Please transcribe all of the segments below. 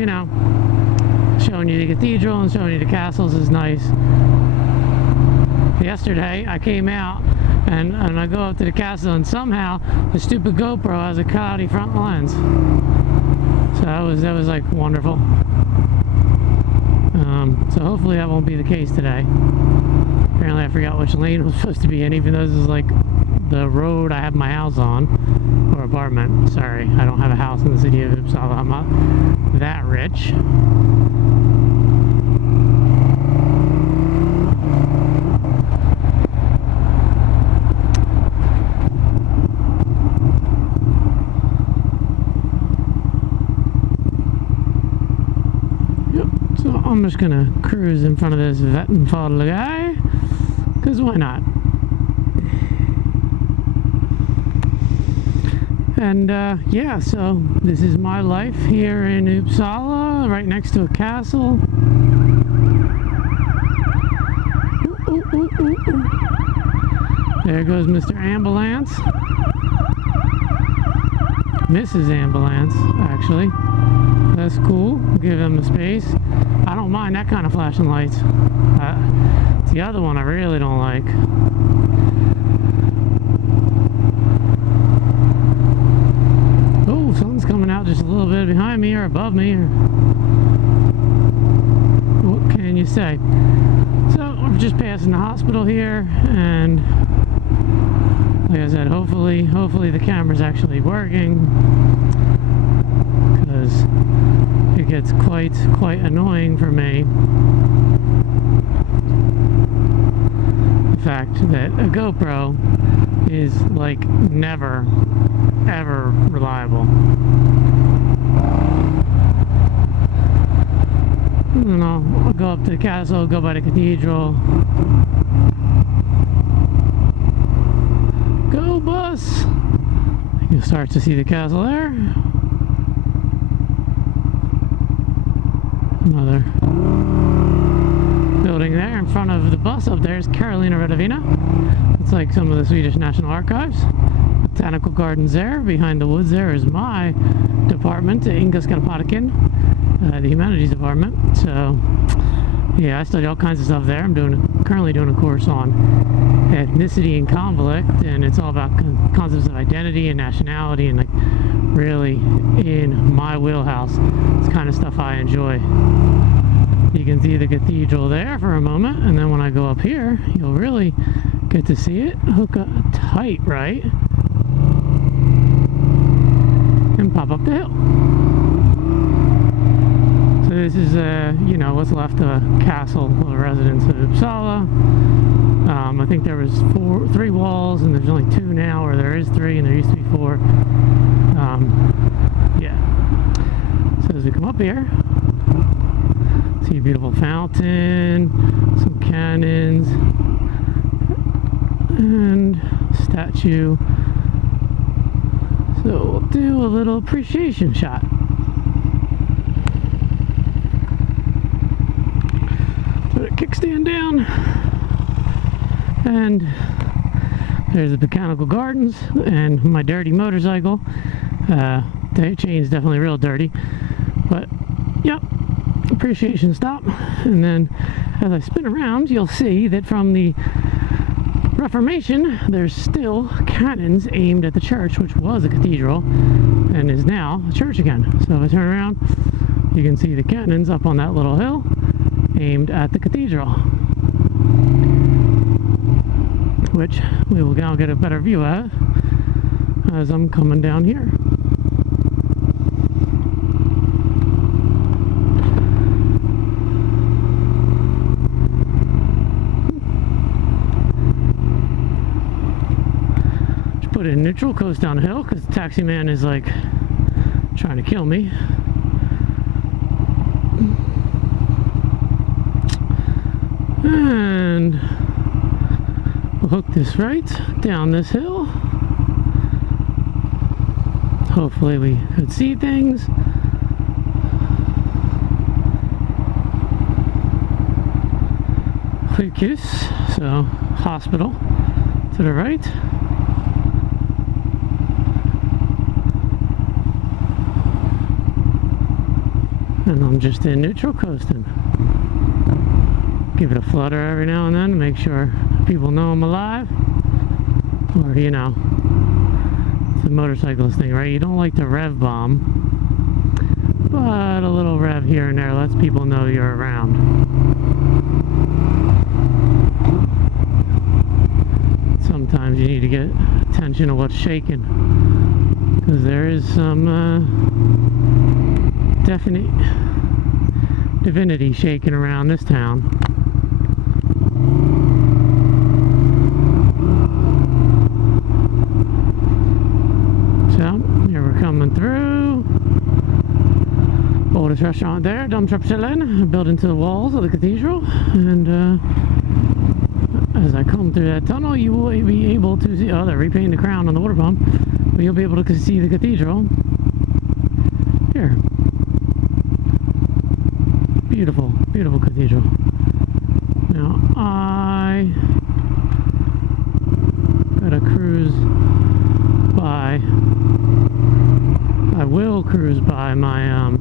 you know, showing you the cathedral and showing you the castles is nice. Yesterday I came out and I go up to the castle, and somehow the stupid GoPro has a cloudy front lens. So that was like wonderful. So hopefully that won't be the case today. Apparently I forgot which lane I was supposed to be in, even though this is like the road I have my house on, or apartment. Sorry, I don't have a house in the city of Uppsala. I'm not that rich. So I'm just gonna cruise in front of this Vattenfall guy, because why not? And yeah, so this is my life here in Uppsala, right next to a castle. Ooh, ooh, ooh, ooh, ooh. There goes Mr. Ambulance. Mrs. Ambulance, actually. That's cool. Give them the space. I don't mind that kind of flashing lights. The other one I really don't like. Oh, something's coming out just a little bit behind me or above me. Or what can you say? So we're just passing the hospital here, and like I said, hopefully the camera's actually working, because it gets quite annoying for me, the fact that a GoPro is like never ever reliable. And I'll go up to the castle, go by the cathedral. Go bus! You'll start to see the castle there. Another building there in front of the bus. Up there is Carolina Redovina. It's like some of the Swedish National Archives. Botanical gardens there. Behind the woods there is my department, Ingaskapadikin, the humanities department. So yeah, I study all kinds of stuff there. I'm currently doing a course on ethnicity and conflict, and it's all about concepts of identity and nationality, and like really in my wheelhouse. It's the kind of stuff I enjoy. You can see the cathedral there for a moment, and then when I go up here, you'll really get to see it hook up tight, right? And pop up the hill. So this is, you know, what's left of a castle of residents of Uppsala. I think there was three walls, and there's only two now, or there is three, and there used to be four. Yeah. So as we come up here, see a beautiful fountain, some cannons, and statue. So we'll do a little appreciation shot. Put a kickstand down, and there's the botanical gardens and my dirty motorcycle. The chain's definitely real dirty, but yep, appreciation stop. And then as I spin around, you'll see that from the Reformation there's still cannons aimed at the church, which was a cathedral and is now a church again. So if I turn around, you can see the cannons up on that little hill aimed at the cathedral, which we will now get a better view at as I'm coming down here. Just put it in neutral, coast down the hill, because the taxi man is like trying to kill me. And we'll hook this right down this hill. Hopefully we could see things. Sjukhus, so hospital to the right. and I'm just in neutral coasting. Give it a flutter every now and then to make sure people know I'm alive. Or, you know, it's a motorcyclist thing, right? You don't like to rev bomb, but a little rev here and there lets people know you're around. Sometimes you need to get attention to what's shaking, because there is some definite divinity shaking around this town. So, here we're coming through. Oldest restaurant there, Uppsala, built into the walls of the cathedral. And as I come through that tunnel, you will be able to see, oh, they're repainting the crown on the water pump, but you'll be able to see the cathedral. Here. Beautiful, beautiful cathedral. Now, I gotta cruise by, I will cruise by my,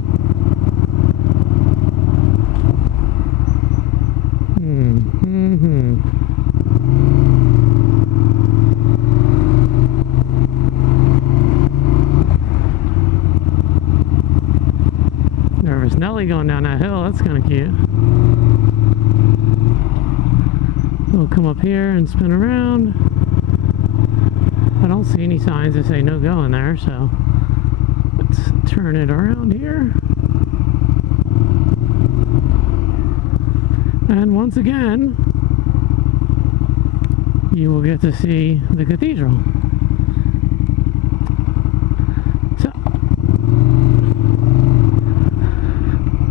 Nervous Nelly going down that hill, that's kind of cute. We'll come up here and spin around. I don't see any signs that say no going there, so let's turn it around here. And once again, you will get to see the cathedral. So,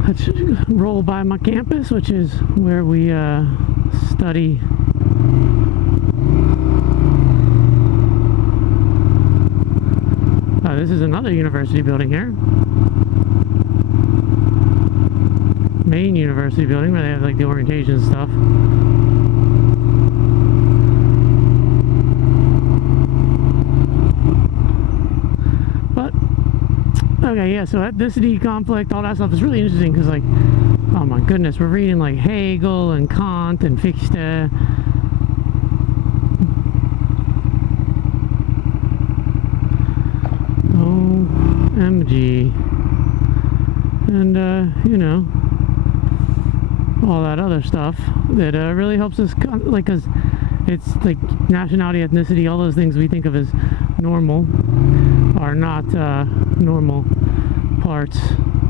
let's roll by my campus, which is where we study. This is another university building here. Main university building where they have like the orientation stuff. But okay, yeah, so ethnicity, conflict, all that stuff is really interesting because, like, oh my goodness, we're reading like Hegel and Kant and Fichte. OMG. And you know, all that other stuff that really helps us, like, because it's like nationality, ethnicity, all those things we think of as normal are not normal parts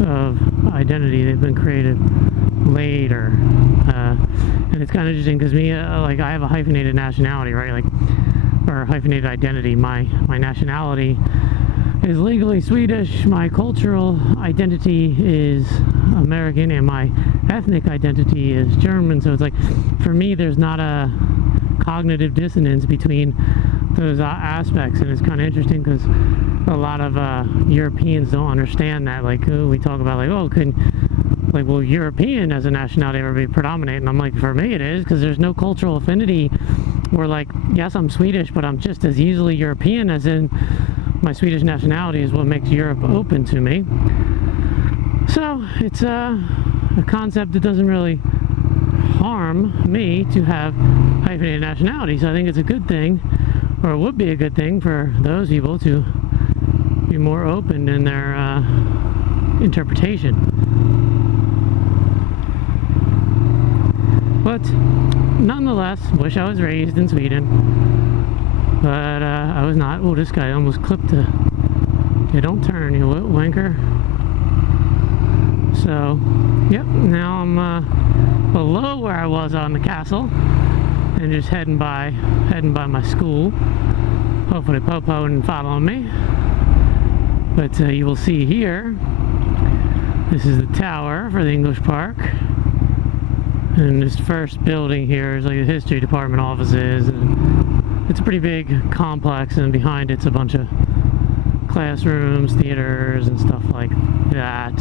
of identity. They've been created later, and it's kind of interesting because me, like, I have a hyphenated nationality, right? Like, or hyphenated identity. My nationality is legally Swedish, my cultural identity is American, and my ethnic identity is German. So it's like, for me, there's not a cognitive dissonance between those aspects, and it's kind of interesting because a lot of Europeans don't understand that. Like, we talk about, like, oh, like, well, European as a nationality ever be predominant? And I'm like, for me it is, because there's no cultural affinity where, like, yes, I'm Swedish, but I'm just as easily European, as in my Swedish nationality is what makes Europe open to me. So it's a concept that doesn't really harm me to have hyphenated nationality. So I think it's a good thing, or it would be a good thing for those people to be more open in their interpretation. But nonetheless, wish I was raised in Sweden. But I was not. Oh, this guy almost clipped the... Yeah, don't turn, you wanker. So, yep, now I'm below where I was on the castle, and just heading by my school. Hopefully Popo isn't following me. But you will see here, this is the tower for the English Park. And this first building here is like the history department offices. And it's a pretty big complex, and behind it's a bunch of classrooms, theaters, and stuff like that.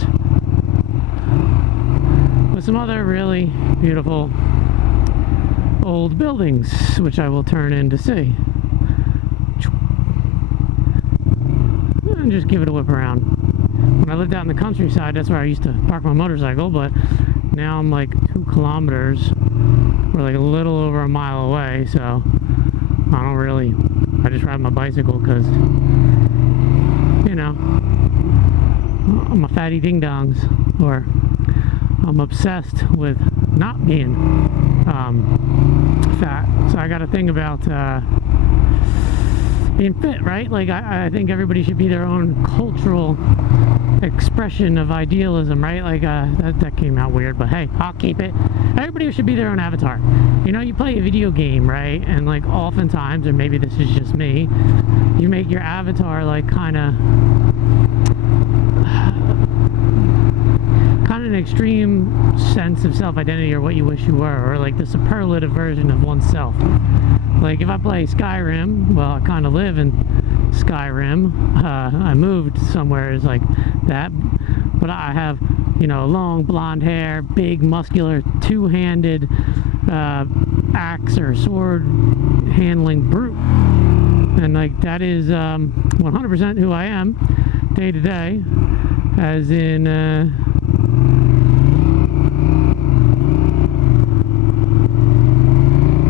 With some other really beautiful old buildings, which I will turn in to see. And just give it a whip around. when I lived out in the countryside, that's where I used to park my motorcycle, but now I'm like 2 kilometers, or like a little over a mile away, so I just ride my bicycle because, you know, I'm a fatty ding-dongs, or I'm obsessed with not being fat. So I got a thing about being fit, right? Like I think everybody should be their own cultural expression of idealism, right? Like that came out weird, but hey, I'll keep it. Everybody should be their own avatar. You know, you play a video game, right? And like oftentimes, or maybe this is just me, you make your avatar like kind of an extreme sense of self-identity, or what you wish you were, or like the superlative version of oneself. Like if I play Skyrim, well, I kind of live in Skyrim. I moved somewhere is like that, but I have, you know, long blonde hair, big muscular two-handed axe or sword handling brute, and like that is 100% who I am day to day, as in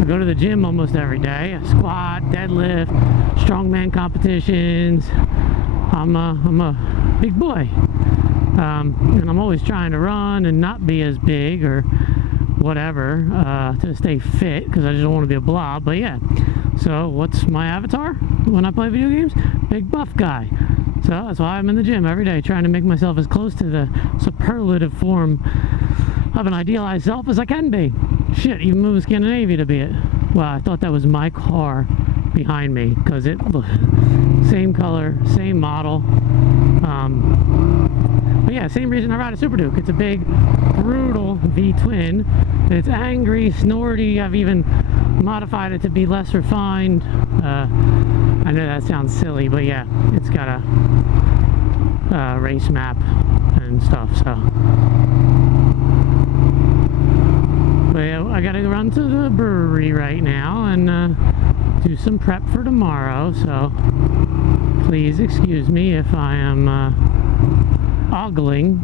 go to the gym almost every day. I squat, deadlift, strongman competitions. I'm a big boy, and I'm always trying to run and not be as big or whatever to stay fit, because I just don't want to be a blob. But yeah, so what's my avatar when I play video games? Big buff guy. So that's why I'm in the gym every day, trying to make myself as close to the superlative form of an idealized self as I can be. Shit, even moving Scandinavia to be it. Well, I thought that was my car behind me, because it same color, same model. But yeah, same reason I ride a Super Duke. It's a big, brutal V-twin. It's angry, snorty. I've even modified it to be less refined. I know that sounds silly, but yeah, it's got a race map and stuff, so. But yeah, I gotta run to the brewery right now and do some prep for tomorrow, so please excuse me if I am ogling.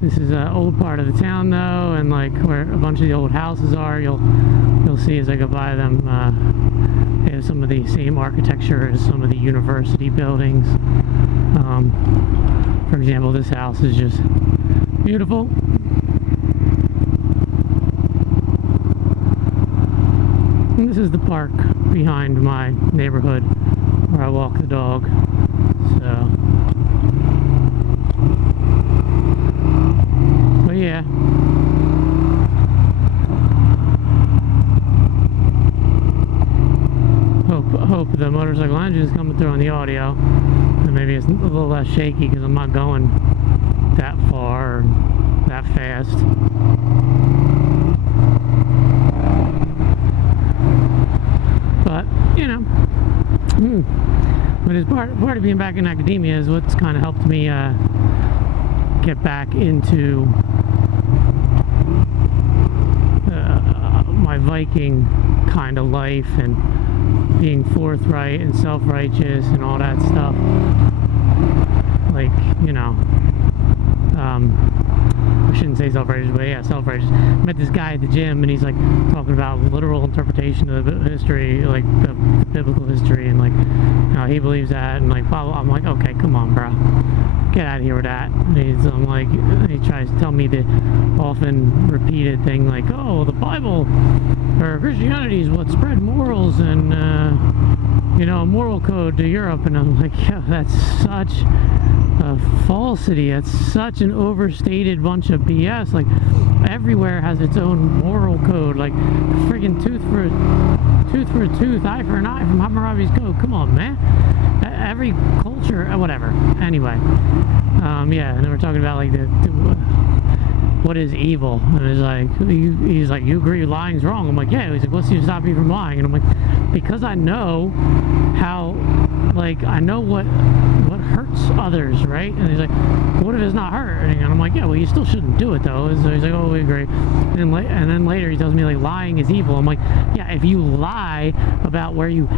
This is an old part of the town though, and like where a bunch of the old houses are, you'll see as I go by them, they have some of the same architecture as some of the university buildings. For example, this house is just beautiful. And this is the park behind my neighborhood where I walk the dog. So, but yeah. Hope the motorcycle engine is coming through on the audio, and maybe it's a little less shaky because I'm not going that far or that fast. But you know, but as part of being back in academia is what's kind of helped me get back into my Viking kind of life, and being forthright and self-righteous and all that stuff. Like, you know, I shouldn't say self-righteous, but yeah, self-righteous. I met this guy at the gym, and he's like talking about literal interpretation of the history, like the biblical history, and like how he believes that, and like blah, blah. I'm like, okay, come on, bro, get out of here with that. And I'm like, he tries to tell me the often repeated thing, like, oh, the Bible or Christianity is what spread morals and you know, a moral code to Europe. And I'm like, yeah, that's such a falsity. That's such an overstated bunch of BS. Like, everywhere has its own moral code. Like, friggin' tooth for a tooth, eye for an eye from Hammurabi's code. Come on, man. Every culture, whatever. Anyway, yeah, and then we're talking about like what is evil, and he's like, you agree lying's wrong? I'm like, yeah. He's like, what's to stop you from lying? And I'm like, because I know how, like, I know what hurts others, right? And he's like, what if it's not hurting? And I'm like, yeah, well, you still shouldn't do it though. So he's like, oh, we agree. And then later he tells me like lying is evil. I'm like, yeah, if you lie about where you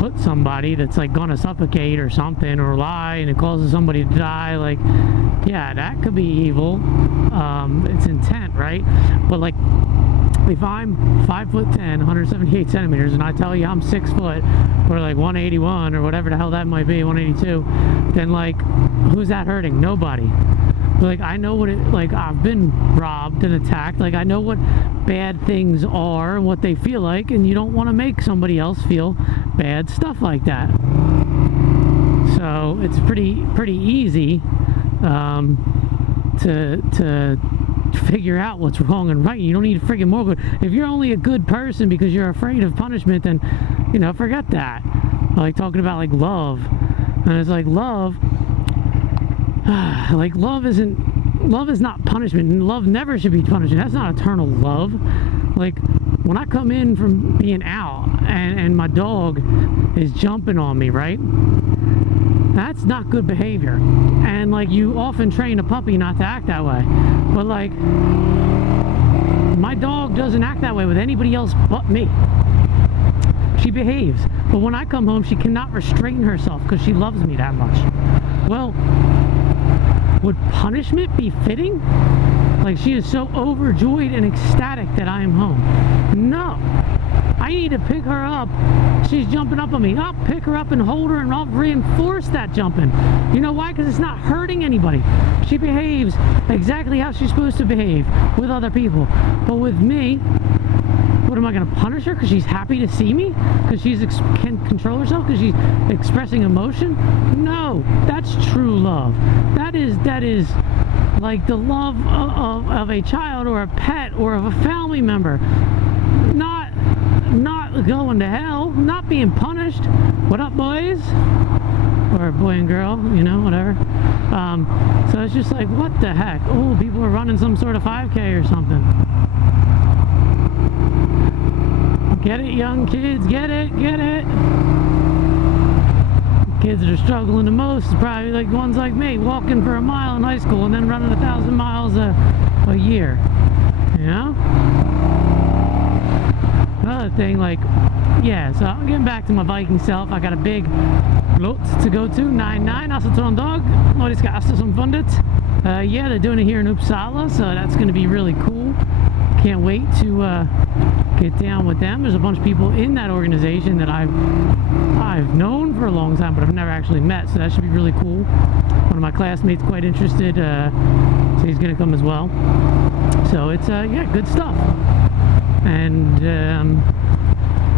hit somebody that's like gonna suffocate or something, or lie and it causes somebody to die, like, yeah, that could be evil. It's intent, right? But like, if I'm 5'10", 178 centimeters, and I tell you I'm 6 foot, or like 181, or whatever the hell that might be, 182, then like, who's that hurting? Nobody. But like, I know what it, like, I've been robbed and attacked, like, I know what bad things are and what they feel like, and you don't want to make somebody else feel bad stuff like that. So it's pretty easy to figure out what's wrong and right. You don't need to friggin' more good. If you're only a good person because you're afraid of punishment, then, you know, forget that. I like talking about like love, and it's like love like love is not punishment, and love never should be punishment. That's not eternal love. Like, when I come in from being out and my dog is jumping on me, right? That's not good behavior. And like, you often train a puppy not to act that way. But like, my dog doesn't act that way with anybody else but me. She behaves. But when I come home, she cannot restrain herself because she loves me that much. Well, would punishment be fitting? Like, she is so overjoyed and ecstatic that I am home. No. I need to pick her up. She's jumping up on me. I'll pick her up and hold her, and I'll reinforce that jumping. You know why? Because it's not hurting anybody. She behaves exactly how she's supposed to behave with other people. But with me, what am I going to punish her because she's happy to see me? Because she can control herself? Because she's expressing emotion? No, that's true love. That is like the love of a child or a pet or of a family member. Not going to hell, not being punished. What up, boys? Or boy and girl, you know, whatever. So it's just like, what the heck? Oh, people are running some sort of 5K or something. Get it, young kids, get it, get it. Kids that are struggling the most is probably like ones like me, walking for a mile in high school and then running 1,000 miles a year. You know? Another thing, like, yeah, so I'm getting back to my Viking self. I got a big lot to go to, 9-9, alltså till en dag. Och det ska alltså som fundet. Yeah, they're doing it here in Uppsala, so that's going to be really cool. Can't wait to get down with them. There's a bunch of people in that organization that I've known for a long time, but I've never actually met, so that should be really cool. One of my classmates quite interested, so he's going to come as well. So it's yeah, good stuff. And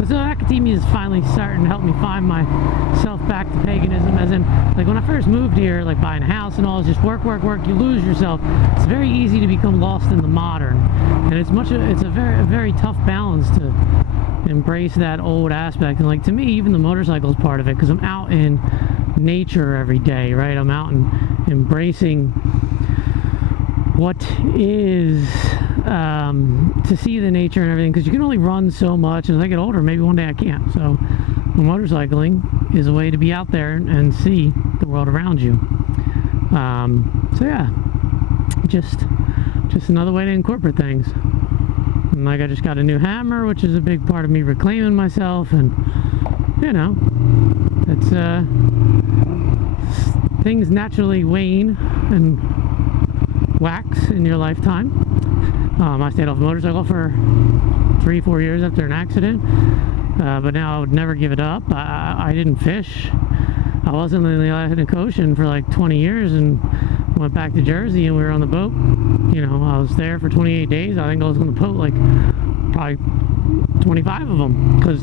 so academia is finally starting to help me find myself back to paganism, as in, like, when I first moved here, like buying a house and all, it's just work, you lose yourself. It's very easy to become lost in the modern, and it's a very tough balance to embrace that old aspect. And like, to me, even the motorcycle is part of it, because I'm out in nature every day, right? I'm out and embracing what is to see the nature and everything, because you can only run so much, and as I get older, maybe one day I can't. So motorcycling is a way to be out there and see the world around you. So yeah, just another way to incorporate things. And like, I just got a new hammer, which is a big part of me reclaiming myself, and you know, it's things naturally wane and wax in your lifetime. I stayed off a motorcycle for 3-4 years after an accident, but now I would never give it up. I didn't fish. I wasn't in the Atlantic Ocean for like 20 years, and went back to Jersey, and we were on the boat. You know, I was there for 28 days. I think I was on the boat like probably 25 of them, because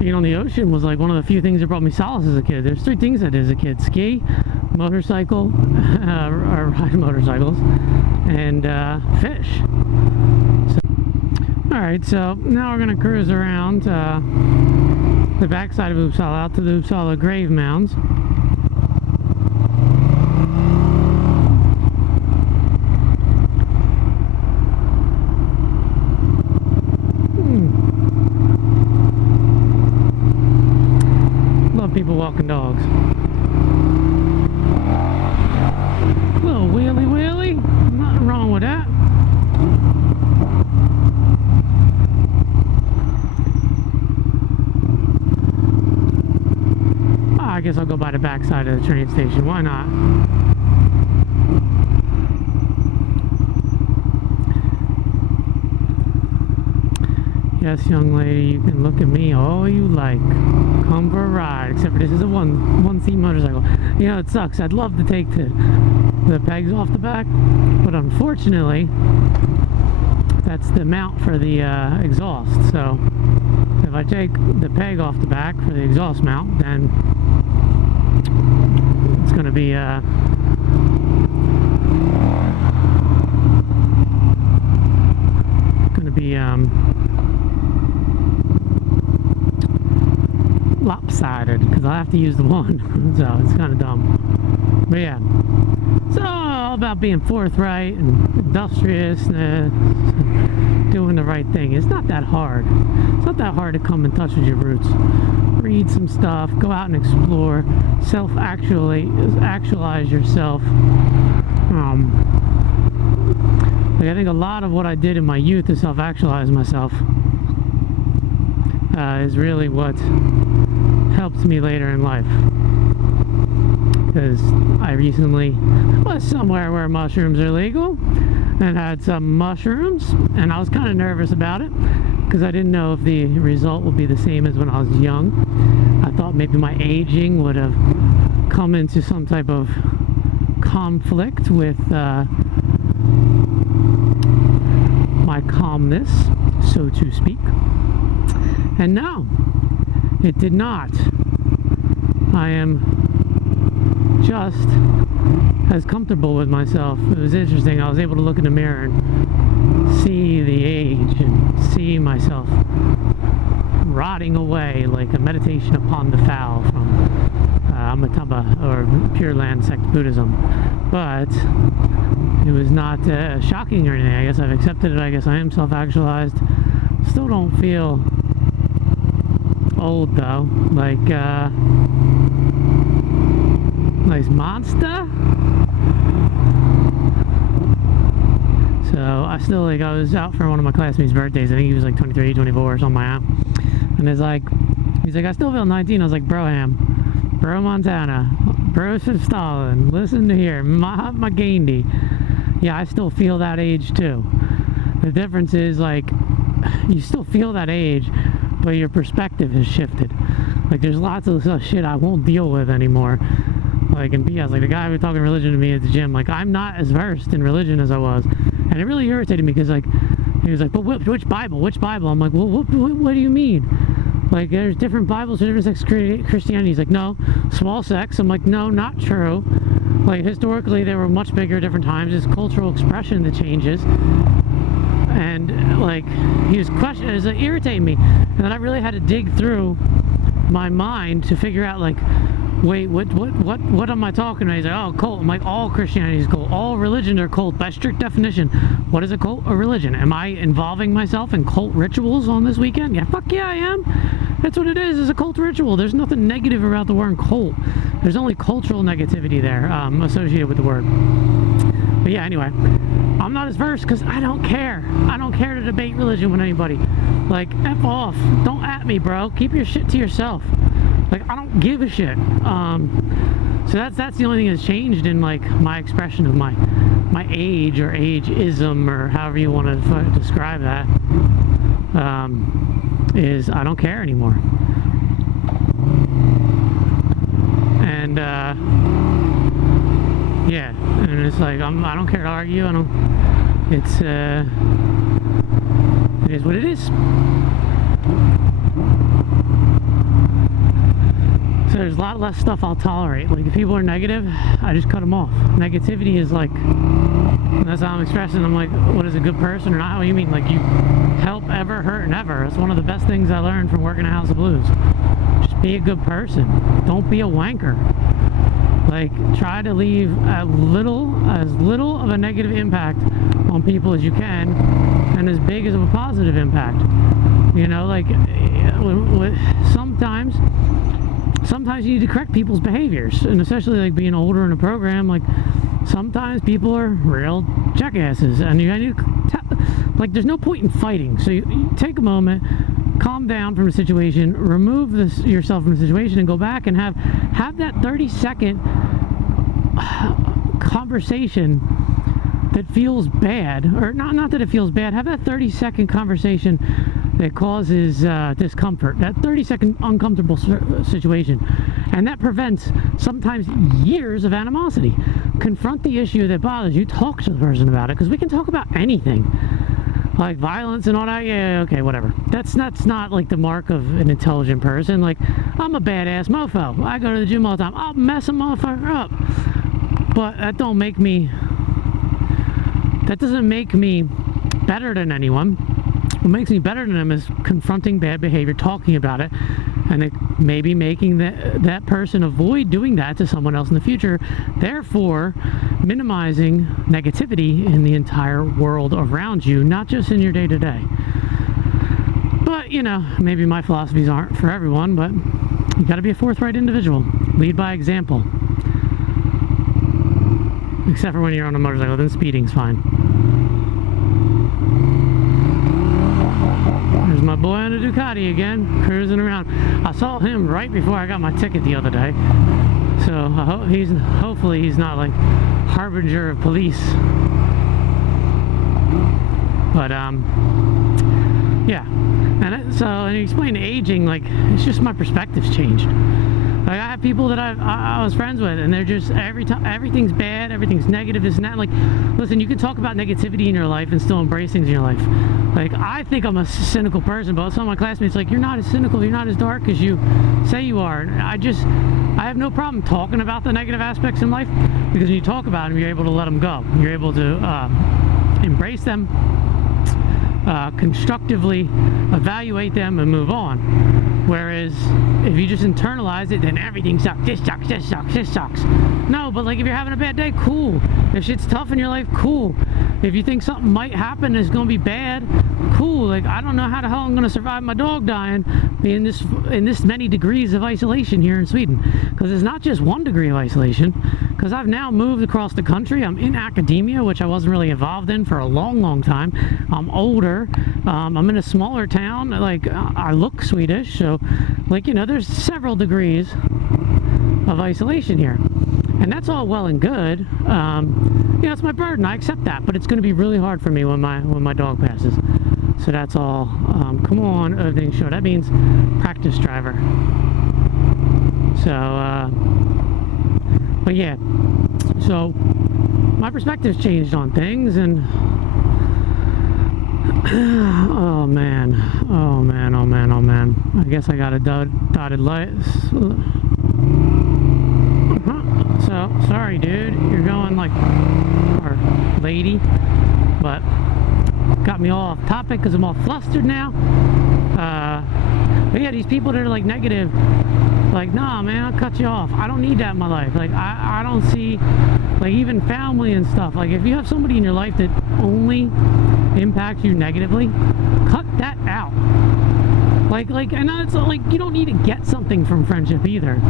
being on the ocean was like one of the few things that brought me solace as a kid. There's 3 things I did as a kid: ski, motorcycle, or ride motorcycles, and fish. So, alright, so now we're going to cruise around the backside of Uppsala, out to the Uppsala grave mounds. Love people walking dogs. Little wheelie wheelie, nothing wrong with that. guess I'll go by the back side of the train station. Why not? Yes, young lady, you can look at me all you like. Come for a ride. Except for this is a one-seat motorcycle. You know, it sucks. I'd love to take the pegs off the back, but unfortunately, that's the mount for the exhaust. So if I take the peg off the back for the exhaust mount, then it's going to be lopsided, because I have to use the one. So it's kind of dumb. But yeah, so all about being forthright and industrious, doing the right thing. It's not that hard. It's not that hard to come in touch with your roots. Read some stuff, go out and explore, actualize yourself. Like I think a lot of what I did in my youth to self-actualize myself is really what helped me later in life. Because I recently was somewhere where mushrooms are legal and had some mushrooms, and I was kind of nervous about it because I didn't know if the result would be the same as when I was young. I thought maybe my aging would have come into some type of conflict with my calmness, so to speak. And no, it did not. I am just as comfortable with myself. It was interesting. I was able to look in the mirror and see the age and see myself rotting away like a meditation upon the foul from Amitabha or Pure Land sect Buddhism. But it was not shocking or anything. I guess I've accepted it. I guess I am self-actualized. Still don't feel old though. Like nice monster. So I still I was out for one of my classmates' birthdays. I think he was like 23, 24 or something like that. And he's like, I still feel 19. I was like, Broham, Bro Montana, Bro Stalin, listen to here, Mahatma Gandhi. Yeah, I still feel that age too. The difference is like, you still feel that age, but your perspective has shifted. Like there's lots of shit I won't deal with anymore. Like in BS, like the guy who was talking religion to me at the gym, like I'm not as versed in religion as I was. And it really irritated me because like, he was like, but which Bible? Which Bible? I'm like, well, what do you mean? Like there's different Bibles for different sects of Christianity. He's like, no, small sects. I'm like, no, not true. Like historically they were much bigger at different times. It's cultural expression that changes. And like he was questioning, it was irritating me. And then I really had to dig through my mind to figure out like, wait, what am I talking about? He's like, oh, cult. I'm like, all Christianity is cult. All religions are cult by strict definition. What is a cult? A religion. Am I involving myself in cult rituals on this weekend? Yeah, fuck yeah, I am. That's what it is a cult ritual. There's nothing negative about the word cult. There's only cultural negativity there associated with the word. But yeah, anyway, I'm not as versed because I don't care. I don't care to debate religion with anybody. Like, F off. Don't at me, bro. Keep your shit to yourself. Like, I don't give a shit. So that's the only thing that's changed in like my expression of my age or ageism or however you want to describe that. Is I don't care anymore. And yeah, and it's like I don't care to argue. It is what it is. So there's a lot less stuff I'll tolerate. Like if people are negative, I just cut them off. Negativity is like, that's how I'm expressing. I'm like, what is a good person or not? What do you mean? Like you help ever, hurt never. It's one of the best things I learned from working at House of Blues. Just be a good person. Don't be a wanker. Like try to leave as little of a negative impact on people as you can, and as big as of a positive impact. You know, like sometimes you need to correct people's behaviors, and especially like being older in a program, like sometimes people are real jackasses, and you need to like there's no point in fighting. So you take a moment, calm down from the situation, remove yourself from the situation, and go back and have that 30-second conversation that feels bad, or not that it feels bad. Have that 30-second conversation that causes discomfort, that 30-second uncomfortable situation, and that prevents sometimes years of animosity. Confront the issue that bothers you. Talk to the person about it, because we can talk about anything, like violence and all that. Yeah, okay, whatever. That's not like the mark of an intelligent person. Like, I'm a badass mofo. I go to the gym all the time. I'll mess a motherfucker up, but that doesn't make me better than anyone. What makes me better than them is confronting bad behavior, talking about it, and maybe making that person avoid doing that to someone else in the future, therefore minimizing negativity in the entire world around you, not just in your day-to-day. But, maybe my philosophies aren't for everyone, but you got to be a forthright individual. Lead by example. Except for when you're on a motorcycle, then speeding's fine. There's my boy on a Ducati again, cruising around. I saw him right before I got my ticket the other day. So hopefully he's not like harbinger of police. But yeah. And he explained aging, like, it's just my perspective's changed. Like, I have people that I was friends with, and they're just, every time everything's bad, everything's negative, this and that. Like, listen, you can talk about negativity in your life and still embrace things in your life. Like, I think I'm a cynical person, but some of my classmates like, you're not as cynical, you're not as dark as you say you are. And I have no problem talking about the negative aspects in life, because when you talk about them, you're able to let them go. You're able to embrace them, constructively evaluate them, and move on. Whereas if you just internalize it, then everything sucks. This sucks, this sucks, this sucks. No, but like, if you're having a bad day, cool. If shit's tough in your life, cool. If you think something might happen that's gonna be bad, cool. Like, I don't know how the hell I'm gonna survive my dog dying in this many degrees of isolation here in Sweden. Because it's not just 1 degree of isolation. Because I've now moved across the country. I'm in academia, which I wasn't really involved in for a long time. I'm older. I'm in a smaller town. Like, I look Swedish, so, like, there's several degrees of isolation here. And that's all well and good. It's my burden. I accept that, but it's going to be really hard for me when my dog passes. So that's all. Come on, everything show. That means practice driver. So, but yeah. So my perspective's changed on things, and oh man. I guess I got a dotted light. So, sorry dude, you're going like, or lady, but got me all off topic because I'm all flustered now. But yeah, these people that are like negative, like, nah man, I'll cut you off. I don't need that in my life. Like, I don't see, like, even family and stuff, like, if you have somebody in your life that only impacts you negatively, cut that out. Like, and it's like, you don't need to get something from friendship either,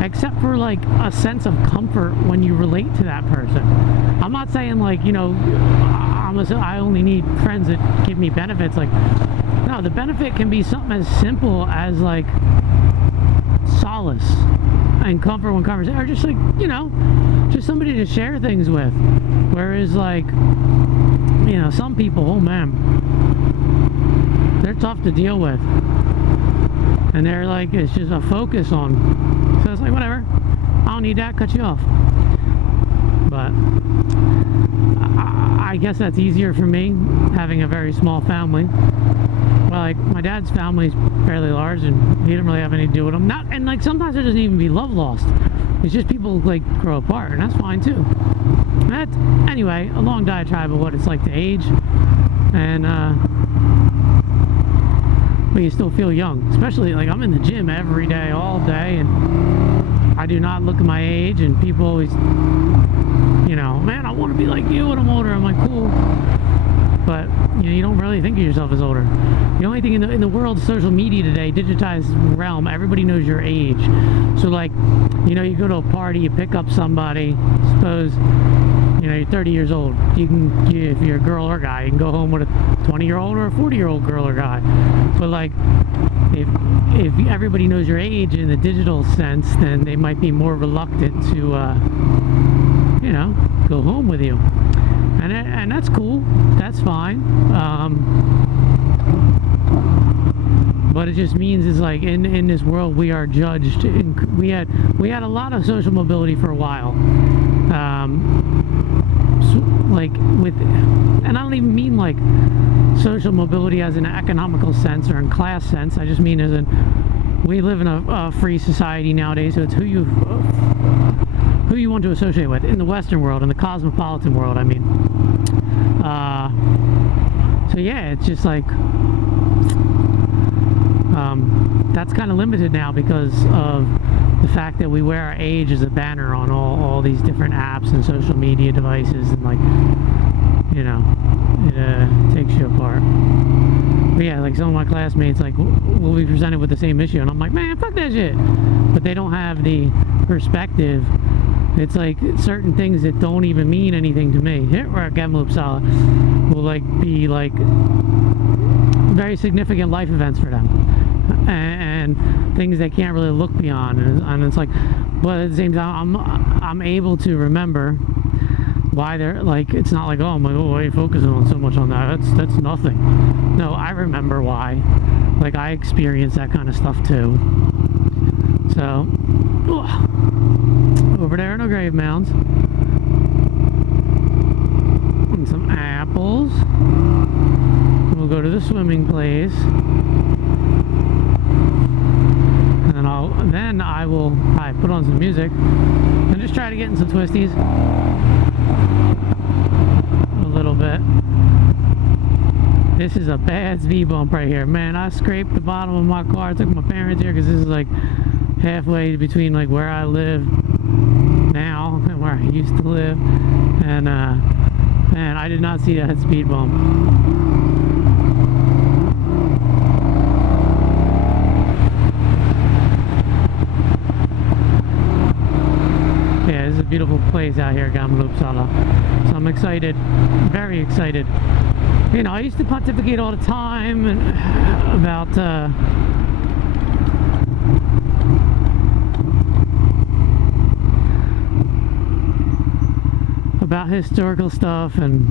except for like a sense of comfort when you relate to that person. I'm not saying like, I only need friends that give me benefits. Like, no, the benefit can be something as simple as like solace and comfort when conversation, or just like, just somebody to share things with. Whereas like, some people, oh man, they're tough to deal with, and they're like, it's just a focus on, so it's like, whatever, I don't need that, cut you off. But I guess that's easier for me, having a very small family. Well, like, my dad's family's fairly large, and he didn't really have anything to do with them. And like, sometimes there doesn't even be love lost. It's just people like grow apart, and that's fine too. Anyway, a long diatribe of what it's like to age, and but you still feel young. Especially, like, I'm in the gym every day, all day, and I do not look at my age, and people always, man, I want to be like you when I'm older. I'm like, cool. But, you don't really think of yourself as older. The only thing in the world of social media today, digitized realm, everybody knows your age. So, like, you go to a party, you pick up somebody, suppose, you're 30 years old. If you're a girl or a guy, you can go home with a 20-year-old or a 40-year-old girl or guy. But like, if everybody knows your age in the digital sense, then they might be more reluctant to, go home with you. And that's cool. That's fine. But it just means it's like in this world we are judged. We had a lot of social mobility for a while. And I don't even mean like social mobility as an economical sense or in class sense. I just mean as in we live in a free society nowadays, so it's who you want to associate with in the Western world, in the cosmopolitan world. I mean, so yeah, it's just like that's kind of limited now because of the fact that we wear our age as a banner on all these different apps and social media devices, and like, it takes you apart. But yeah, like some of my classmates like will be presented with the same issue, and I'm like, man, fuck that shit. But they don't have the perspective. It's like certain things that don't even mean anything to me. Here we're at Gamla Uppsala will like be like very significant life events for them, and things they can't really look beyond. And it's like, but at the same time, I'm able to remember why they're like. It's not like, oh, I'm like, oh, why are you focusing on so much on that? That's nothing. No, I remember why. Like I experienced that kind of stuff too. So. Over there are no grave mounds. And some apples. And we'll go to the swimming place. And then I will put on some music and just try to get in some twisties. A little bit. This is a bad speed bump right here. Man, I scraped the bottom of my car. I took my parents here because this is like halfway between like where I live now and where I used to live, and man, I did not see that speed bump. Yeah, this is a beautiful place out here, Gamla Uppsala. So I'm excited, very excited. I used to pontificate all the time and about historical stuff, and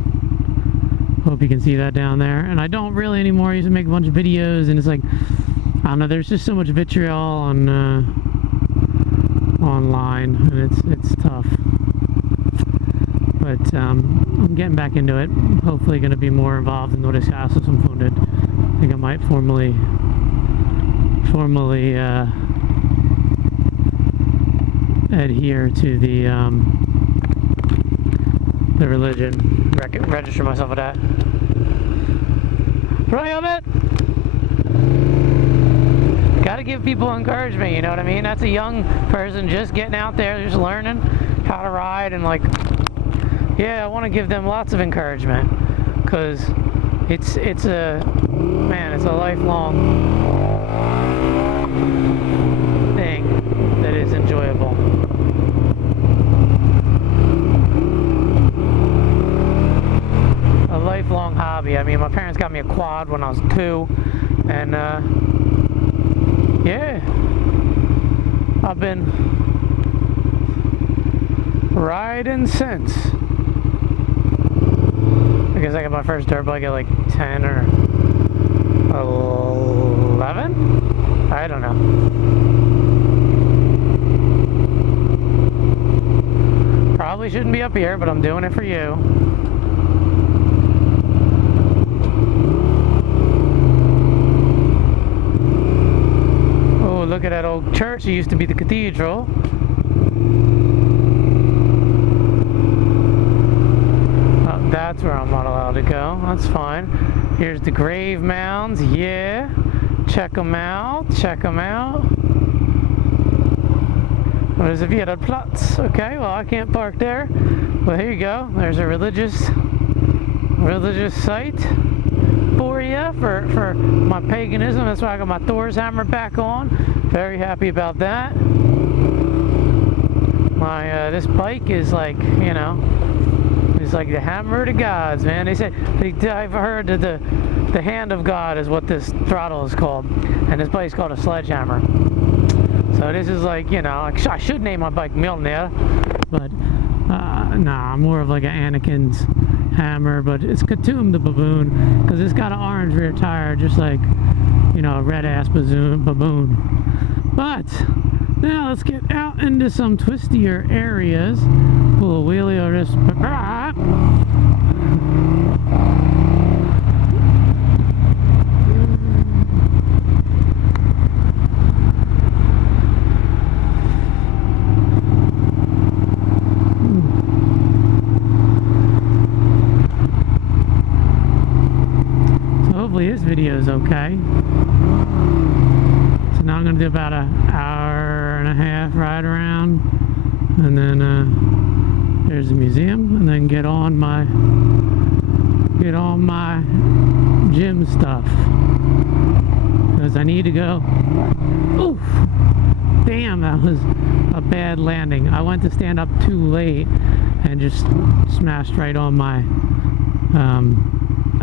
hope you can see that down there. And I don't really anymore. I used to make a bunch of videos, and it's like, I don't know, there's just so much vitriol on online, and it's tough. But I'm getting back into it. I'm hopefully going to be more involved in Nordisk Samfundet. I think I might formally adhere to the religion. Register myself with that. Gotta give people encouragement, you know what I mean? That's a young person just getting out there, just learning how to ride, and like, yeah, I want to give them lots of encouragement, because it's a lifelong thing that is enjoyable. A lifelong hobby. I mean, my parents got me a quad when I was 2, and yeah, I've been riding since. I guess I got my first dirt bike at like 10 or 11? I don't know. Probably shouldn't be up here, but I'm doing it for you. Oh, look at that old church. It used to be the cathedral. That's where I'm not allowed to go. That's fine. Here's the grave mounds. Yeah. Check them out. Check them out. There's a Platz. Okay, well, I can't park there. Well, here you go. There's a religious site for you, for my paganism. That's why I got my Thor's hammer back on. Very happy about that. My this bike is like, It's like the hammer of the gods, man. They say, I've heard that the hand of God is what this throttle is called, and this bike's called a sledgehammer. So this is like, you know, I should name my bike Mjolnir, but nah, more of like an Anakin's hammer, but it's Khatum the baboon, because it's got an orange rear tire, just like, you know, a red-ass baboon. But now let's get out into some twistier areas. Pull a wheelie or this. So hopefully this video is okay. So now I'm going to do about an hour and a half ride around, and then there's the museum, and then get on my gym stuff, because I need to go. Oof! Damn, that was a bad landing. I went to stand up too late and just smashed right on my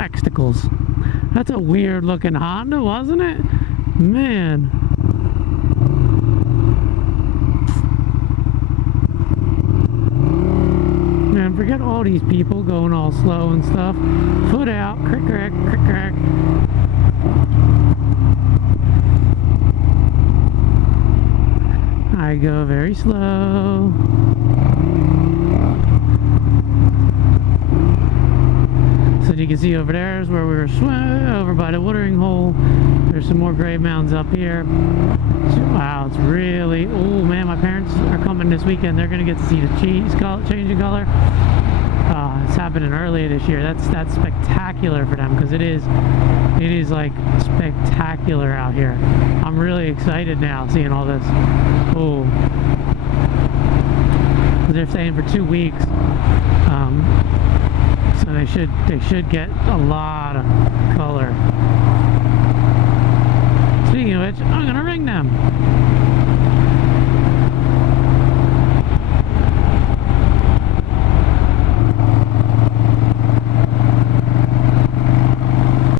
extacles. That's a weird looking Honda, wasn't it? Man. Man, forget all these people going all slow and stuff. Foot out, crick crack, crick crack. I go very slow. So you can see over there is where we were swimming, over by the watering hole. There's some more grave mounds up here. So, wow, it's really, oh man, my parents are coming this weekend. They're gonna get to see the cheese changing color. It's happening earlier this year. That's spectacular for them, because it is like spectacular out here. I'm really excited now seeing all this. Oh, they're staying for 2 weeks. So they should get a lot of color. Speaking of which, I'm gonna ring them.